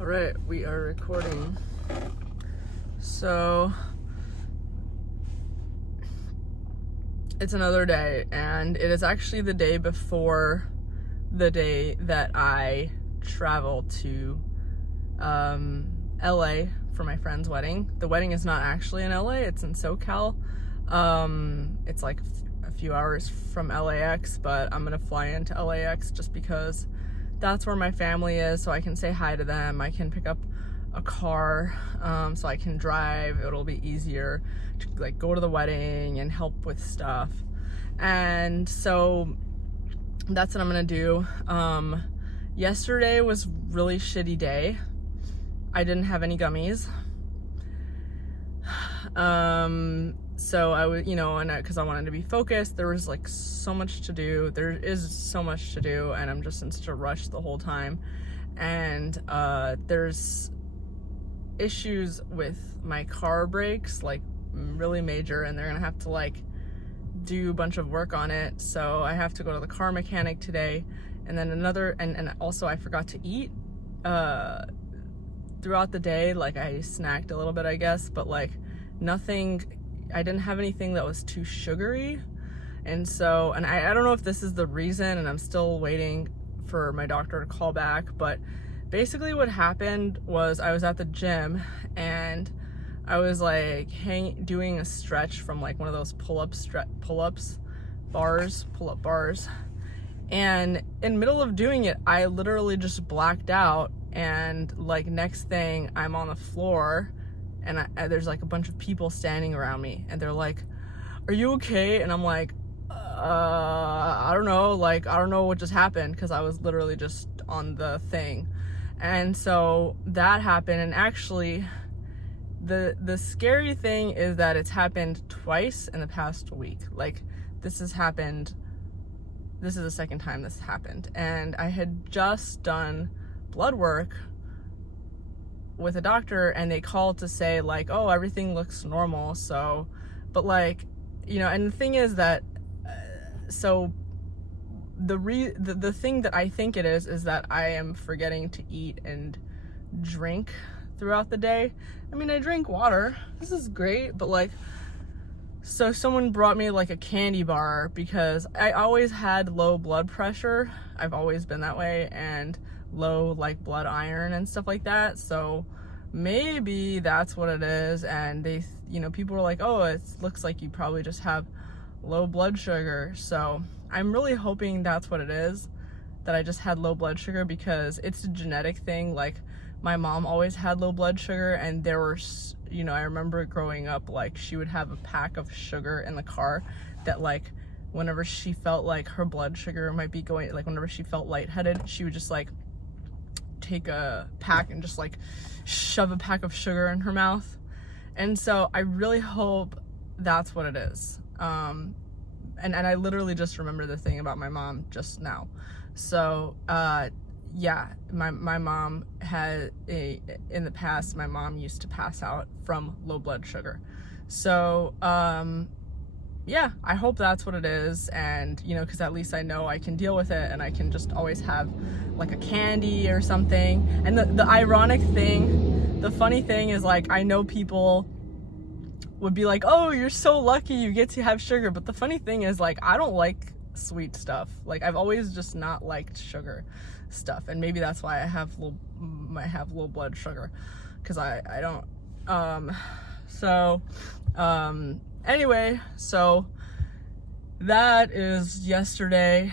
All right, we are recording. So it's another day, and it is actually the day before the day that I travel to LA for my friend's wedding. The wedding is not actually in LA, it's in SoCal. It's like a few hours from LAX, but I'm gonna fly into LAX just because that's where my family is, so I can say hi to them. I can pick up a car, so I can drive. It'll be easier to like go to the wedding and help with stuff. And so that's what I'm gonna do. Yesterday was really shitty day. I didn't have any gummies. So I was, and because I wanted to be focused, there was like so much to do. There is so much to do, and I'm just in such a rush the whole time. And there's issues with my car brakes, like really major, and they're gonna have to like do a bunch of work on it. So I have to go to the car mechanic today. And then and also I forgot to eat throughout the day. Like I snacked a little bit, I guess, but like I didn't have anything that was too sugary. And so, and I don't know if this is the reason, and I'm still waiting for my doctor to call back, but basically what happened was I was at the gym and I was like doing a stretch from like one of those pull-up bars. And in the middle of doing it, I literally just blacked out, and like next thing I'm on the floor, and there's like a bunch of people standing around me, and they're like, "Are you okay?" And I'm like, I don't know, like I don't know what just happened, because I was literally just on the thing. And so that happened, and actually the scary thing is that it's happened twice in the past week. Like this is the second time this happened, and I had just done blood work with a doctor, and they called to say like, oh, everything looks normal. So, but like, and the thing is that so the thing that I think it is that I am forgetting to eat and drink throughout the day. I mean, I drink water, this is great, but like, so someone brought me like a candy bar because I always had low blood pressure. I've always been that way, and low like blood iron and stuff like that. So maybe that's what it is. And they, people were like, oh, it looks like you probably just have low blood sugar. So I'm really hoping that's what it is, that I just had low blood sugar, because it's a genetic thing. Like my mom always had low blood sugar, and there were, I remember growing up, like she would have a pack of sugar in the car that like whenever she felt like her blood sugar might be going, like whenever she felt lightheaded, she would just like take a pack and just like shove a pack of sugar in her mouth. And so I really hope that's what it is. And I literally just remember the thing about my mom just now. So yeah, my mom in the past, my mom used to pass out from low blood sugar. So yeah, I hope that's what it is. And because at least I know I can deal with it, and I can just always have like a candy or something. And the ironic thing, the funny thing is, like, I know people would be like, oh, you're so lucky you get to have sugar, but the funny thing is, like, I don't like sweet stuff. Like I've always just not liked sugar stuff, and maybe that's why I have low blood sugar, because I don't anyway, so that is yesterday.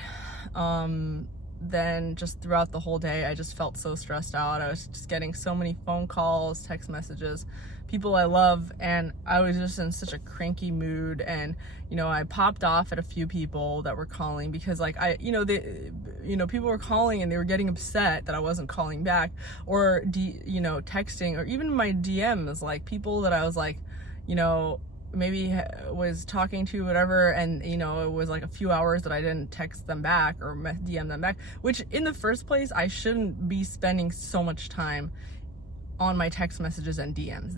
Then just throughout the whole day, I just felt so stressed out. I was just getting so many phone calls, text messages, people I love, and I was just in such a cranky mood. And I popped off at a few people that were calling, because like people were calling and they were getting upset that I wasn't calling back, or texting, or even my DMs, like people that I was like, maybe was talking to, whatever, and it was like a few hours that I didn't text them back or DM them back, which in the first place I shouldn't be spending so much time on my text messages and DMs.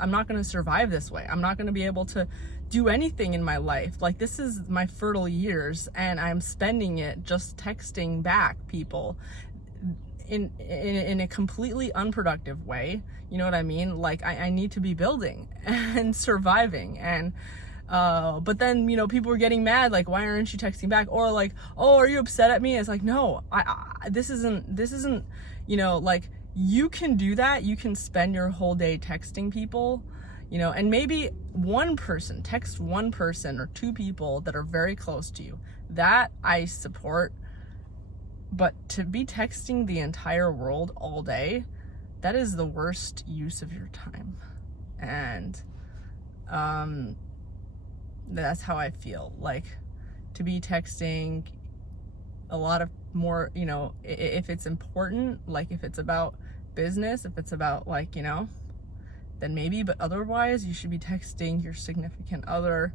I'm not going to survive this way. I'm not going to be able to do anything in my life. Like, this is my fertile years, and I'm spending it just texting back people. in a completely unproductive way. You know what I mean? Like I need to be building and surviving. And but then, you know, people were getting mad, like, why aren't you texting back? Or like, oh, are you upset at me? It's like, no, this isn't, you know, like, you can do that. You can spend your whole day texting people, you know, and maybe text one person or two people that are very close to you. That I support. But to be texting the entire world all day, that is the worst use of your time. And that's how I feel. Like, to be texting a lot of more, you know, if it's important, like if it's about business, if it's about, like, you know, then maybe, but otherwise you should be texting your significant other,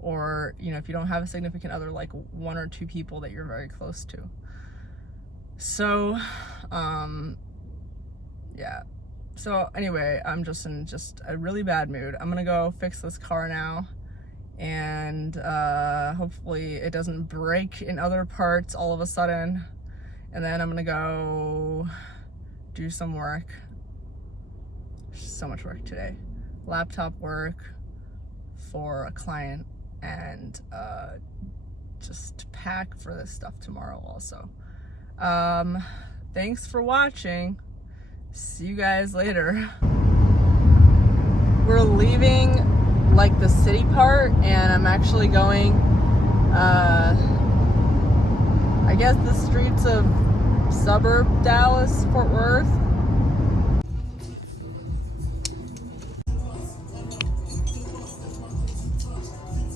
or, you know, if you don't have a significant other, like one or two people that you're very close to. So, yeah. So anyway, I'm just in a really bad mood. I'm gonna go fix this car now, and hopefully it doesn't break in other parts all of a sudden. And then I'm gonna go do some work. There's so much work today. Laptop work for a client, and just pack for this stuff tomorrow also. Thanks for watching. See you guys later. We're leaving like the city part, and I'm actually going I guess the streets of suburb Dallas, Fort Worth.